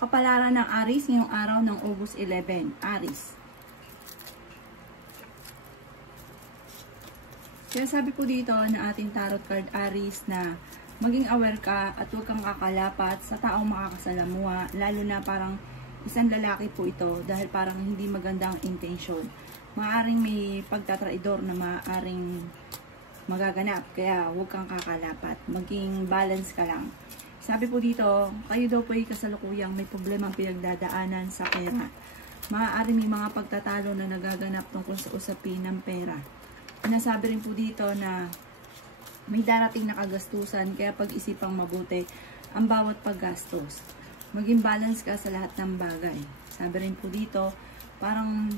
Kapalaran ng Aries ngayong araw ng August 11. Aries. Kaya sabi po dito na ating tarot card Aries na maging aware ka at huwag kang kakalapat sa taong makakasalamuha, lalo na parang isang lalaki po ito dahil parang hindi magandang intention. Maaring may pagtatraidor na maaring magaganap, kaya huwag kang kakalapat. Maging balance ka lang. Sabi po dito, kayo daw po ay kasalukuyang may problemang pinagdadaanan sa pera. Maaari may mga pagtatalo na nagaganap tungkol sa usapin ng pera. Nasabi rin po dito na may darating na kagastusan, kaya pag-isipang mabuti ang bawat paggastos. Maging balance ka sa lahat ng bagay. Sabi rin po dito, parang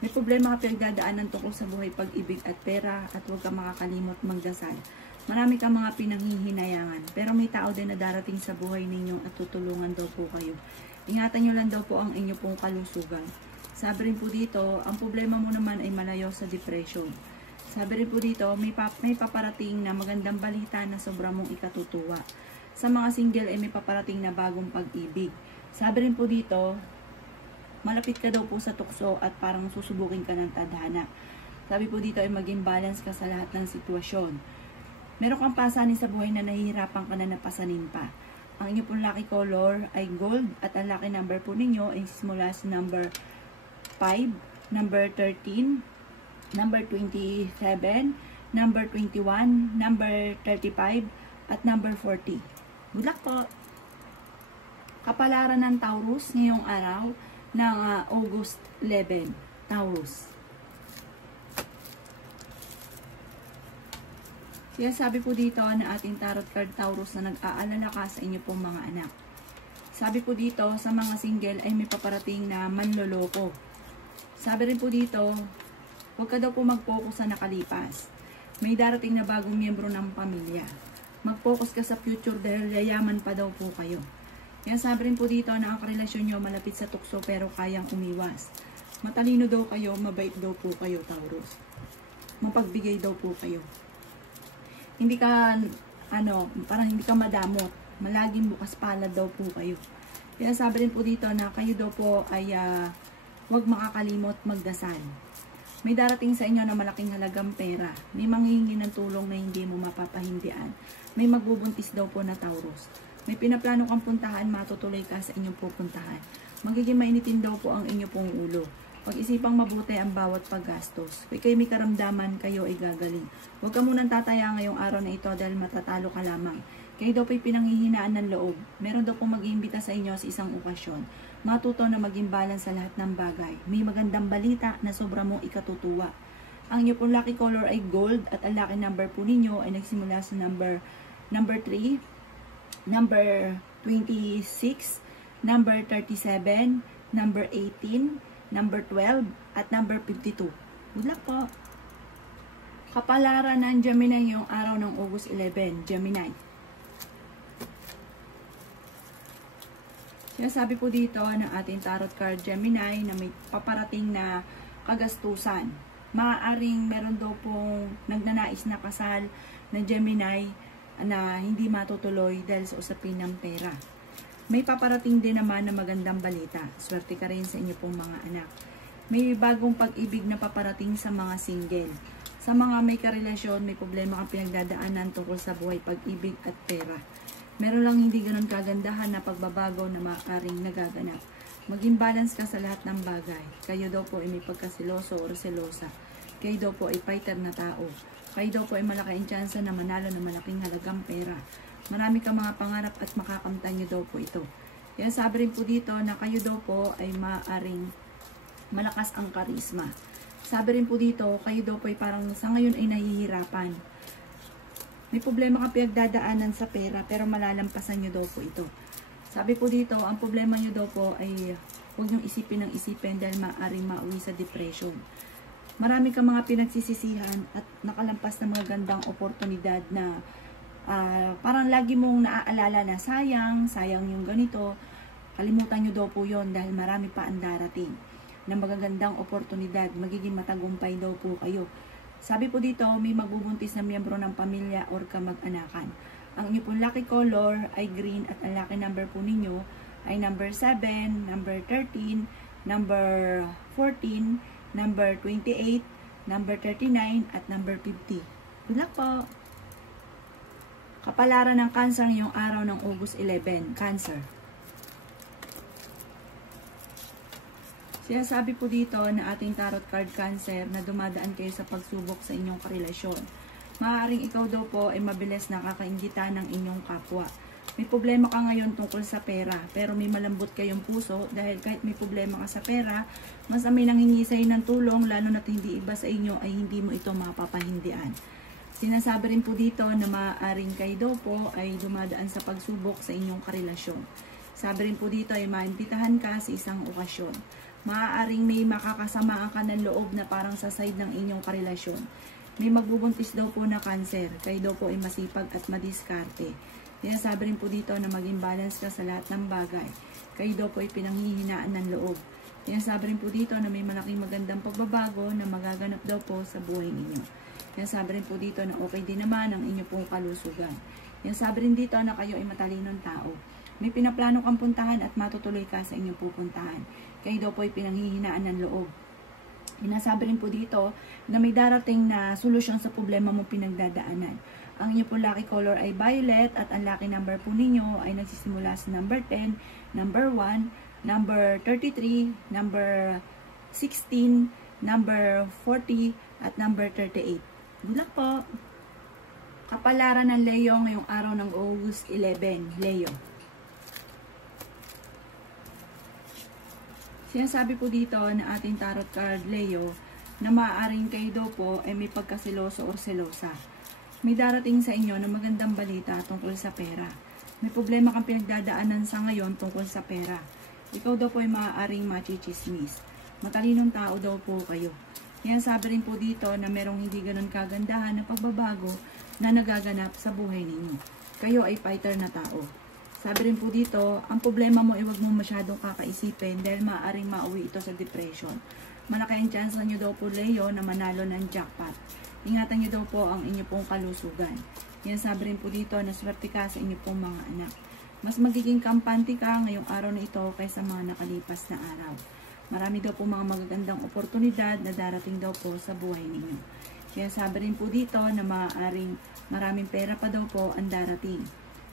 may problema ka pinagdadaanan tungkol sa buhay, pag-ibig at pera, at huwag ka makakalimot magdasal. Marami kang mga pinanghihinayangan, pero may tao din na darating sa buhay ninyo at tutulungan daw po kayo. Ingatan nyo lang daw po ang inyo pong kalusugan. Sabi rin po dito, ang problema mo naman ay malayo sa depression. Sabi rin po dito, may paparating na magandang balita na sobra mong ikatutuwa. Sa mga single ay may paparating na bagong pag-ibig. Sabi rin po dito, malapit ka daw po sa tukso at parang susubukin ka ng tadhana. Sabi po dito ay maging balance ka sa lahat ng sitwasyon. Meron kang pasanin sa buhay na nahihirapan ka na napasanin pa. Ang inyo pong lucky color ay gold at ang lucky number po ninyo ay simula sa number 5, number 13, number 27, number 21, number 35, at number 40. Good luck po! Kapalaran ng Taurus ngayong araw ng August 11. Taurus. Kaya sabi po dito na ating tarot card Taurus na nag-aalala ka sa inyo pong mga anak. Sabi po dito sa mga single ay may paparating na manloloko. Sabi rin po dito, huwag ka daw po mag-focus sa nakalipas. May darating na bagong miyembro ng pamilya. Mag-focus ka sa future dahil yayaman pa daw po kayo. Kaya sabi rin po dito na ang karelasyon nyo malapit sa tukso pero kayang umiwas. Matalino daw kayo, mabait daw po kayo Taurus. Mapagbigay daw po kayo. Hindi ka, parang hindi ka madamot. Malaging bukas palad daw po kayo. Kaya sabi rin po dito na kayo daw po ay huwag makakalimot magdasal. May darating sa inyo na malaking halagang pera. May manghihingi ng tulong na hindi mo mapapahindian. May magbubuntis daw po na Taurus. May pinaplano kang puntahan, matutuloy ka sa inyong pupuntahan. Magiging mainitin daw po ang inyo pong ulo. Pag-isipang mabuti ang bawat paggastos. Kung kayo may karamdaman, kayo ay gagaling. Huwag ka munang tataya ngayong araw na ito dahil matatalo ka lamang. Kayo daw po'y pinanghihinaan ng loob. Meron daw pong mag-iimbita sa inyo sa isang okasyon. Matuto na maging balance sa lahat ng bagay. May magandang balita na sobra mong ikatutuwa. Ang inyo pong lucky color ay gold at ang lucky number po ninyo ay nagsimula sa number 3, number 26, number 37, number 18, number 12, at number 52. Good luck po! Kapalaran ng Gemini yung araw ng August 11. Gemini. Sinasabi po dito ng ating tarot card Gemini na may paparating na kagastusan. Maaaring meron daw pong nagnanais na kasal na Gemini na hindi matutuloy dahil sa usapin ng pera. May paparating din naman na magandang balita. Swerte ka rin sa inyo pong mga anak. May bagong pag-ibig na paparating sa mga single. Sa mga may karelasyon, may problema kang pinagdadaanan tungkol sa buhay, pag-ibig at pera. Meron lang hindi ganun kagandahan na pagbabago na maaaring nagaganap. Maging balance ka sa lahat ng bagay. Kayo daw po ay may pagkasiloso o selosa. Kayo daw po ay fighter na tao. Kayo daw po ay malaki ang tsansa na manalo ng malaking halagang pera. Marami kang mga pangarap at makakamtan nyo daw po ito. Kaya sabi rin po dito na kayo daw po ay maaaring malakas ang karisma. Sabi rin po dito, kayo daw po ay parang sa ngayon ay nahihirapan. May problema kang pinagdadaanan sa pera pero malalampasan nyo daw po ito. Sabi po dito, ang problema nyo daw po ay huwag nyong isipin ng isipin dahil maaaring mauwi sa depression. Marami kang mga pinagsisisihan at nakalampas na mga gandang oportunidad na parang lagi mong naaalala na sayang yung ganito. Kalimutan nyo daw po yon dahil marami pa ang darating na magagandang oportunidad. Magiging matagumpay daw po kayo. Sabi po dito, may magbubuntis na miyembro ng pamilya or kamag-anakan. Ang inyo pong lucky color ay green at ang lucky number po ninyo ay number 7, number 13, number 14, number 28, number 39, at number 50. Good luck po! Kapalaran ng Cancer ngayong araw ng August 11, Cancer. Sinasabi po dito na ating tarot card Cancer na dumadaan kayo sa pagsubok sa inyong karelasyon. Maaaring ikaw daw po ay mabilis nakakainggitan ng inyong kapwa. May problema ka ngayon tungkol sa pera, pero may malambot kayong puso dahil kahit may problema ka sa pera, mas may nanghingi sa'yo ng tulong, lalo na't hindi iba sa inyo ay hindi mo ito mapapahindian. Sinasabi rin po dito na maaaring kayo daw po ay dumadaan sa pagsubok sa inyong karelasyon. Sabi rin po dito ay maimbitahan ka sa isang okasyon. Maaaring may makakasamaan ka ng loob na parang sa side ng inyong karelasyon. May magbubuntis daw po na Cancer. Kayo daw po ay masipag at madiskarte. Sinasabi rin po dito na maging balance ka sa lahat ng bagay. Kayo daw po ay pinanghihinaan ng loob. Sinasabi rin po dito na may malaking magandang pagbabago na magaganap daw po sa buhay ninyo. Sinasabi rin po dito na okay din naman ang inyong pong kalusugan. Sinasabi rin dito na kayo ay matalinong tao. May pinaplano kang puntahan at matutuloy ka sa inyong pupuntahan. Kayo daw po ay pinanghihinaan ng loob. Sinasabi rin po dito na may darating na solusyon sa problema mo pinagdadaanan. Ang inyong po lucky color ay violet at ang lucky number po ninyo ay nagsisimula sa number 10, number 1, number 33, number 16, number 40, at number 38. Good luck po! Kapalaran ng Leo ngayong araw ng August 11, Leo. Sinasabi po dito na ating tarot card, Leo, na maaaring kayo daw po ay may pagkasiloso o selosa. May darating sa inyo na magandang balita tungkol sa pera. May problema kang pinagdadaanan sa ngayon tungkol sa pera. Ikaw daw po ay maaaring machichismis. Matalinong tao daw po kayo. Sinasabi rin po dito na merong hindi ganun kagandahan na pagbabago na nagaganap sa buhay ninyo. Kayo ay fighter na tao. Sabi rin po dito, ang problema mo ay huwag mo masyadong kakaisipin dahil maaaring mauwi ito sa depression. Malaki ang chance nyo daw po, Leo, na manalo ng jackpot. Ingatan nyo daw po ang inyo pong kalusugan. Yan sabi rin po dito na swerte ka sa inyo pong mga anak. Mas magiging kampante ka ngayong araw na ito kaysa mga nakalipas na araw. Marami daw po mga magagandang oportunidad na darating daw po sa buhay ninyo. Kaya sabi rin po dito na maraming pera pa daw po ang darating.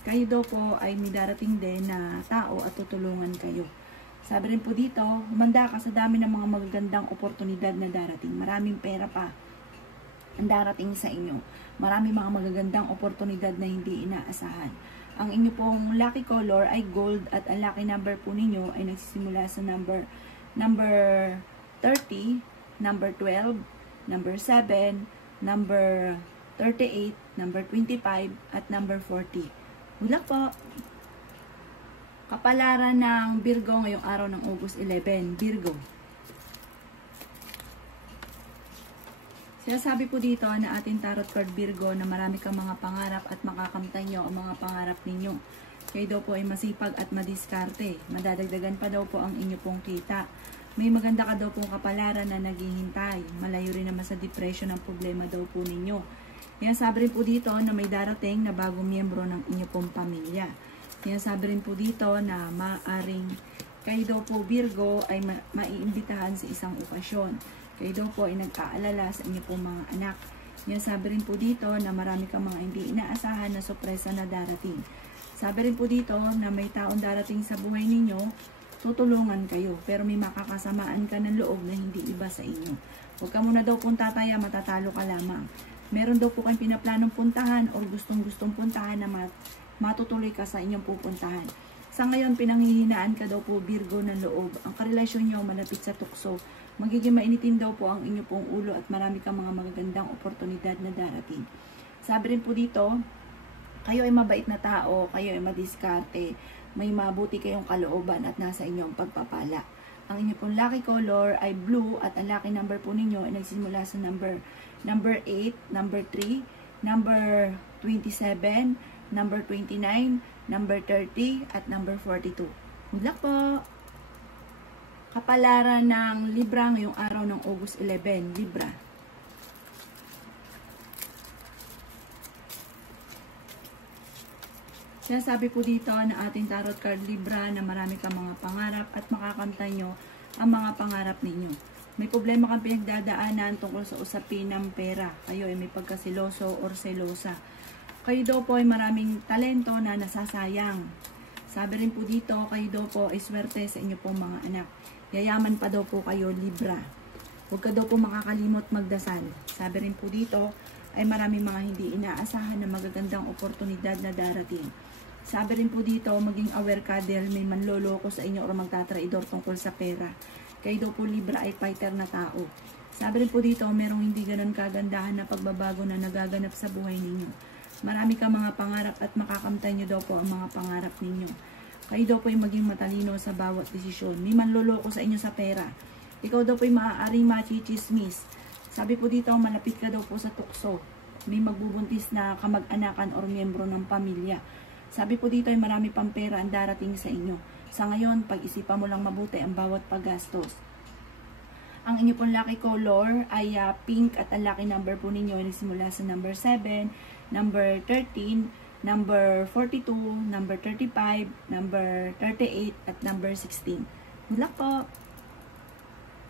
Kayo daw po ay may darating din na tao at tutulungan kayo. Sabi rin po dito, humanda ka sa dami ng mga magagandang oportunidad na darating. Maraming pera pa ang darating sa inyo. Maraming mga magagandang oportunidad na hindi inaasahan. Ang inyo pong lucky color ay gold at ang lucky number po ninyo ay nagsisimula sa number 30, number 12, number 7, number 38, number 25, at number 40. Good luck po! Kapalaran ng Virgo ngayong araw ng August 11, Virgo. Sinasabi po dito na ating tarot card Virgo na marami kang mga pangarap at makakamtan nyo ang mga pangarap ninyo. Kayo daw po ay masipag at madiskarte. Madadagdagan pa daw po ang inyo pong kita. May maganda ka daw pong kapalaran na naghihintay. Malayo rin naman sa depression ang problema daw po ninyo. Sabi rin po dito na may darating na bagong miyembro ng inyo pong pamilya. Sabi rin po dito na maaaring kayo daw po Virgo ay maiimbitahan sa isang okasyon. Kayo daw po ay nag-aalala sa inyo pong mga anak. Sabi rin po dito na marami kang mga hindi inaasahan na sorpresa na darating. Sabi rin po dito na may taong darating sa buhay ninyo, tutulungan kayo, pero may makakasamaan ka ng loob na hindi iba sa inyo. Huwag ka muna daw pong tataya, matatalo ka lamang. Meron daw po kayong pinaplanong puntahan o gustong-gustong puntahan na matutuloy ka sa inyong pupuntahan. Sa ngayon, pinanghihinaan ka daw po Virgo ng loob. Ang karelasyon nyo malapit sa tukso. Magiging mainitin daw po ang inyo pong ulo at marami kang mga magagandang oportunidad na darating. Sabi rin po dito, kayo ay mabait na tao, kayo ay madiskarte, may mabuti kayong kalooban at nasa inyong pagpapala. Ang inyo pong lucky color ay blue at ang lucky number po ninyo ay nagsimula sa number 8, number 3, number 27, number 29, number 30, at number 42. Good luck po! Kapalaran ng Libra ngayong araw ng August 11, Libra. Sinasabi po dito na ating tarot card Libra na marami kang mga pangarap at makakamtan nyo ang mga pangarap ninyo. May problema kang pinagdadaanan tungkol sa usapin ng pera. Kayo ay may pagkasiloso or selosa. Kayo daw po ay maraming talento na nasasayang. Sabi rin po dito, kayo daw po ay swerte sa inyo pong mga anak. Yayaman pa daw po kayo, Libra. Huwag ka daw po makakalimot magdasal. Sabi rin po dito, ay maraming mga hindi inaasahan na magagandang oportunidad na darating. Sabi rin po dito, maging aware ka dahil may manloloko sa inyo o magtatraidor tungkol sa pera. Kayo daw po, Libra, ay fighter na tao. Sabi rin po dito, merong hindi ganun kagandahan na pagbabago na nagaganap sa buhay ninyo. Marami ka mga pangarap at makakamtan nyo daw po ang mga pangarap ninyo. Kayo daw po ay maging matalino sa bawat desisyon. May manloloko sa inyo sa pera. Ikaw daw po ay maaaring machichismis. Sabi po dito, malapit ka daw po sa tukso. May magbubuntis na kamag-anakan o miyembro ng pamilya. Sabi po dito ay marami pang pera ang darating sa inyo. Sa ngayon, pag-isipan mo lang mabuti ang bawat paggastos. Ang inyo pong lucky color ay pink at ang lucky number po ninyo ay nagsimula sa number 7, number 13, number 42, number 35, number 38, at number 16. Good luck po!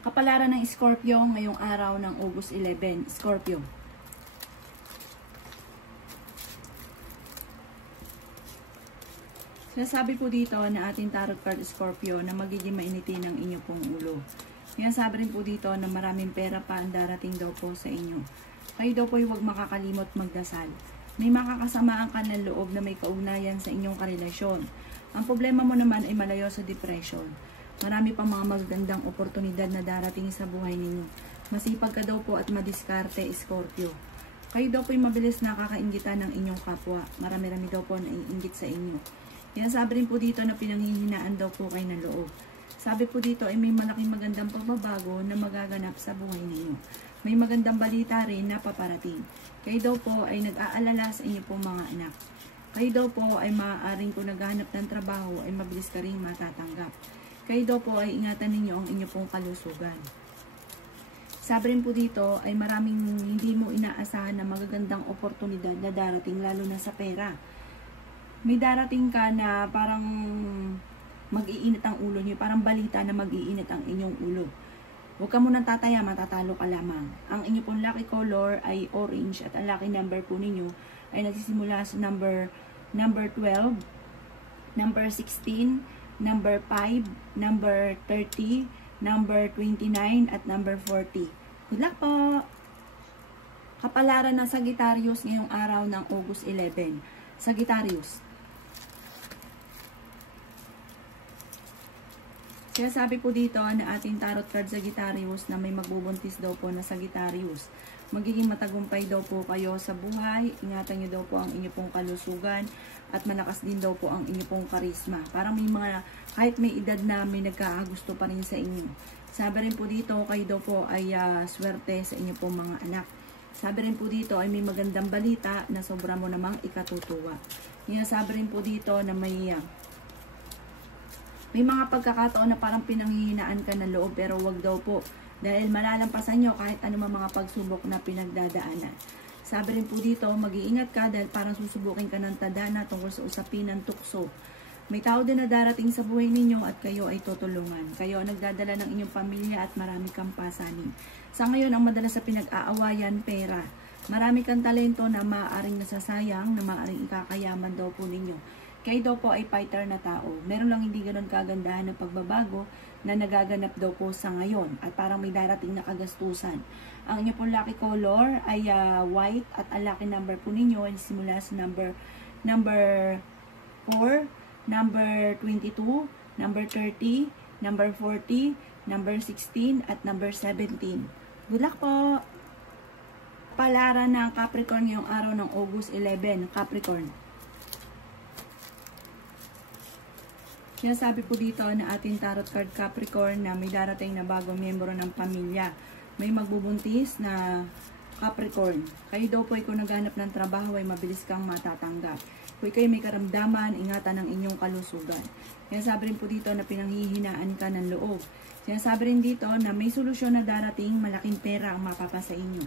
Kapalaran ng Scorpio ngayong araw ng August 11. Scorpio. Sinasabi po dito na ating tarot card Scorpio na magiging mainitin ang inyo pong ulo. Sinasabi rin po dito na maraming pera pa ang darating daw po sa inyo. Kayo daw po huwag makakalimot magdasal. May makakasamaan ka ng loob na may kaugnayan sa inyong karelasyon. Ang problema mo naman ay malayo sa depression. Marami pang mga magagandang oportunidad na darating sa buhay ninyo. Masipag ka daw po at madiskarte, Scorpio. Kayo daw po ay mabilis nakakaingitan ng inyong kapwa. Marami-rami daw po naiinggit sa inyo. Yan sabi rin po dito na pinanghihinaan daw po kayo ng loob. Sabi po dito ay may malaking magandang pagbabago na magaganap sa buhay ninyo. May magandang balita rin na paparating. Kayo daw po ay nag-aalala sa inyo pong mga anak. Kayo daw po ay maaaring kung naghahanap ng trabaho ay mabilis ka rin matatanggap. Kayo daw po ay ingatan ninyo ang inyo pong kalusugan. Sabi rin po dito ay maraming hindi mo inaasahan na magagandang oportunidad na darating lalo na sa pera. May darating ka na parang mag-iinit ang ulo niyo, parang balita na mag-iinit ang inyong ulo. Huwag ka munang tataya, matatalo ka lamang. Ang inyo pong lucky color ay orange at ang lucky number po ninyo ay nagsisimula sa number 12, number 16, number 5, number 30, number 29, at number 40. Good luck po! Kapalaran ng Sagittarius ngayong araw ng August 11. Sagittarius. Sinasabi po dito na ating tarot card Sagittarius na may magbubuntis daw po na Sagittarius. Magiging matagumpay daw po kayo sa buhay. Ingatan nyo daw po ang inyo pong kalusugan at malakas din daw po ang inyo pong karisma. Parang may mga, kahit may edad na may nagkakagusto pa rin sa inyo. Sabi rin po dito, kayo daw po ay swerte sa inyo pong mga anak. Sabi rin po dito ay may magandang balita na sobra mo namang ikatutuwa. Sabi rin po dito na may mga pagkakataon na parang pinanghihinaan ka ng loob pero wag daw po dahil malalampasan nyo kahit anumang mga pagsubok na pinagdadaanan. Sabi rin po dito, mag-iingat ka dahil parang susubukin ka ng tadhana tungkol sa usapin ng tukso. May tao din na darating sa buhay ninyo at kayo ay tutulungan. Kayo ang nagdadala ng inyong pamilya at marami kang pasanin. Sa ngayon, ang madalas sa pinag-aawayan, pera. Marami kang talento na maaaring nasasayang, na maaaring ikakayaman daw po ninyo. Kayo daw po ay fighter na tao. Meron lang hindi ganun kagandahan ng pagbabago na nagaganap daw po sa ngayon. At parang may darating na kagastusan. Ang inyo pong lucky color ay white at ang lucky number po ninyo ay simula sa number 4, number 22, number 30, number 40, number 16, at number 17. Good luck po! Palaran ng Capricorn ngayong araw ng August 11. Capricorn. Sinasabi po dito na ating tarot card Capricorn na may darating na bagong miyembro ng pamilya. May magbubuntis na Capricorn. Kayo daw po ay kung naghanap ng trabaho ay mabilis kang matatanggap. Kung kayo may karamdaman, ingatan ang inyong kalusugan. Sinasabi rin po dito na pinanghihinaan ka ng loob. Sinasabi rin dito na may solusyon na darating, malaking pera ang mapapasa inyo.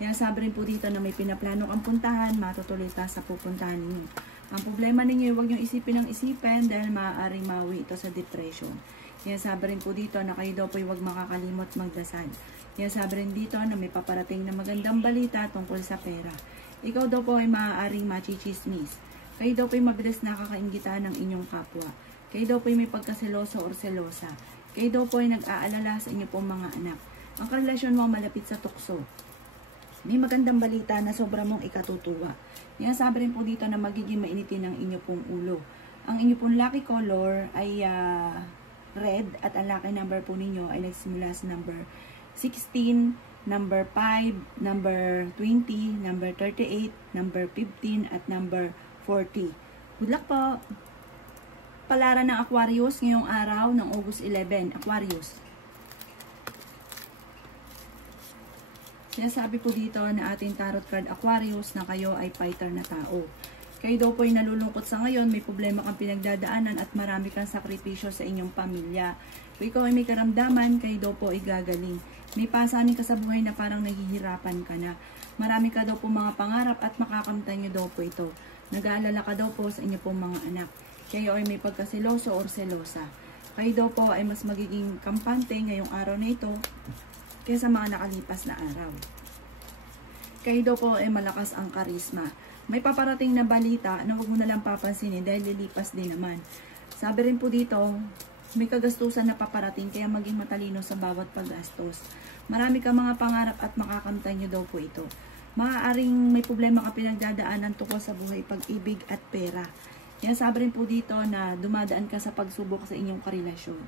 Kaya sabi rin po dito na may pinaplano kang puntahan, matutuloy ka sa pupuntahan ninyo. Ang problema ninyo, huwag nyo isipin ng isipin dahil maaaring mawi ito sa depression. Kaya sabi rin po dito na kayo daw po huwag makakalimot magdasal. Kaya sabi rin dito na may paparating na magandang balita tungkol sa pera. Ikaw daw po ay maaaring machichismis. Kayo daw po ay mabilis nakakaingitan ng inyong kapwa. Kayo daw po ay may pagkaseloso or selosa. Kayo daw po ay nag-aalala sa inyo pong mga anak. Ang karelasyon mo malapit sa tukso. May magandang balita na sobra mong ikatutuwa. Kaya sabi rin po dito na magiging mainitin ang inyo pong ulo. Ang inyo pong lucky color ay red at ang lucky number po ninyo ay nagsimula sa number 16, number 5, number 20, number 38, number 15, at number 40. Good luck po! Palaran ng Aquarius ngayong araw ng August 11. Aquarius. Sinasabi po dito na ating tarot card Aquarius na kayo ay fighter na tao. Kayo daw po ay nalulungkot sa ngayon, may problema kang pinagdadaanan at marami kang sakripisyo sa inyong pamilya. Kung ikaw ay may karamdaman, kayo daw po ay gagaling. May pasanin ka sa buhay na parang nahihirapan ka na. Marami ka daw po mga pangarap at makakamtan nyo daw po ito. Nag-aalala ka daw po sa inyo pong mga anak. Kayo ay may pagkaseloso or selosa. Kayo daw po ay mas magiging kampante ngayong araw na ito kaysa mga nakalipas na araw. Kayo daw po ay malakas ang karisma. May paparating na balita na huwag mo na lang papansinin dahil lilipas din naman. Sabi rin po dito, may kagastusan na paparating kaya maging matalino sa bawat paggastos. Marami ka mga pangarap at makakamtan nyo daw po ito. Maaaring may problema ka pinagdadaanan tungkol sa buhay, pag-ibig at pera. Kaya sabi rin po dito na dumadaan ka sa pagsubok sa inyong karelasyon.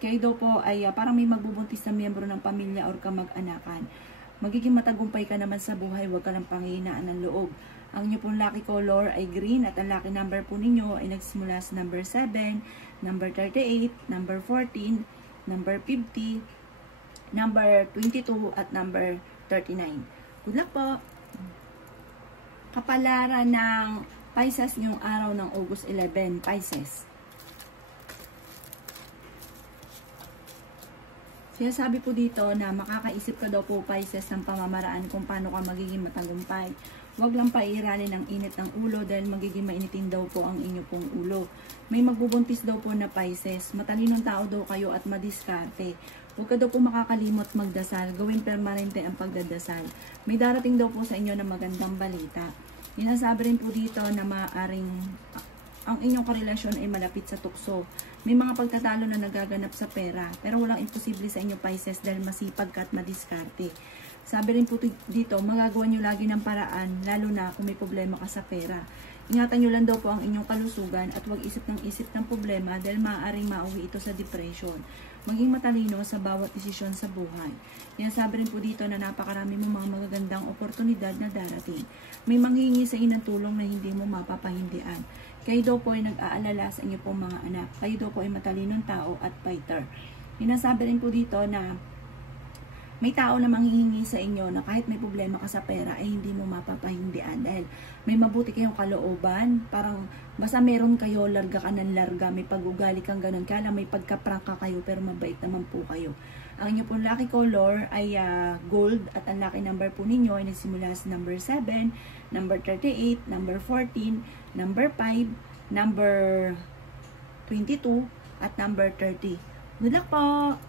Kayo daw po ay parang may magbubuntis na miyembro ng pamilya or kamag-anakan. Magiging matagumpay ka naman sa buhay, huwag ka lang panghihinaan ng loob. Ang inyo pong lucky color ay green at ang lucky number po ninyo ay nagsimula sa number 7, number 38, number 14, number 50, number 22 at number 39. Good luck po! Kapalaran ng Pisces ngayong araw ng August 11, Pisces. Sinasabi po dito na makakaisip ka daw po Pisces ng pamamaraan kung paano ka magiging matagumpay. Huwag lang pairalin ang init ng ulo dahil magiging mainitin daw po ang inyo pong ulo. May magbubuntis daw po na Pisces. Matalinong tao daw kayo at madiskarte. Huwag ka daw po makakalimot magdasal. Gawin permanente ang pagdadasal. May darating daw po sa inyo na magandang balita. Sinasabi rin po dito na maaaring ang inyong karelasyon ay malapit sa tukso. May mga pagtatalo na nagaganap sa pera, pero walang imposible sa inyo Pisces dahil masipag ka at madiskarte. Sabi rin po dito, magagawa nyo lagi ng paraan, lalo na kung may problema ka sa pera. Ingatan nyo lang daw po ang inyong kalusugan at huwag isip ng problema dahil maaaring mauwi ito sa depression. Maging matalino sa bawat desisyon sa buhay. Yan sabi rin po dito na napakarami mo mga magagandang oportunidad na darating. May manghingi sa inang tulong na hindi mo mapapahindian. Kayo daw po ay nag-aalala sa inyo pong mga anak. Kayo daw po ay matalinong tao at fighter. Inasabi rin po dito na may tao na manghihingi sa inyo na kahit may problema ka sa pera ay hindi mo mapapahindian dahil may mabuti kayong kalooban. Parang basta meron kayo, larga ka ng larga, may pag-ugali kang ganun. Kaya lang may pagkaprangka kayo pero mabait naman po kayo. Ang inyo pong lucky color ay gold at ang lucky number po ninyo ay nagsimula sa number 7, number 38, number 14, number 5, number 22, at number 30. Good luck po!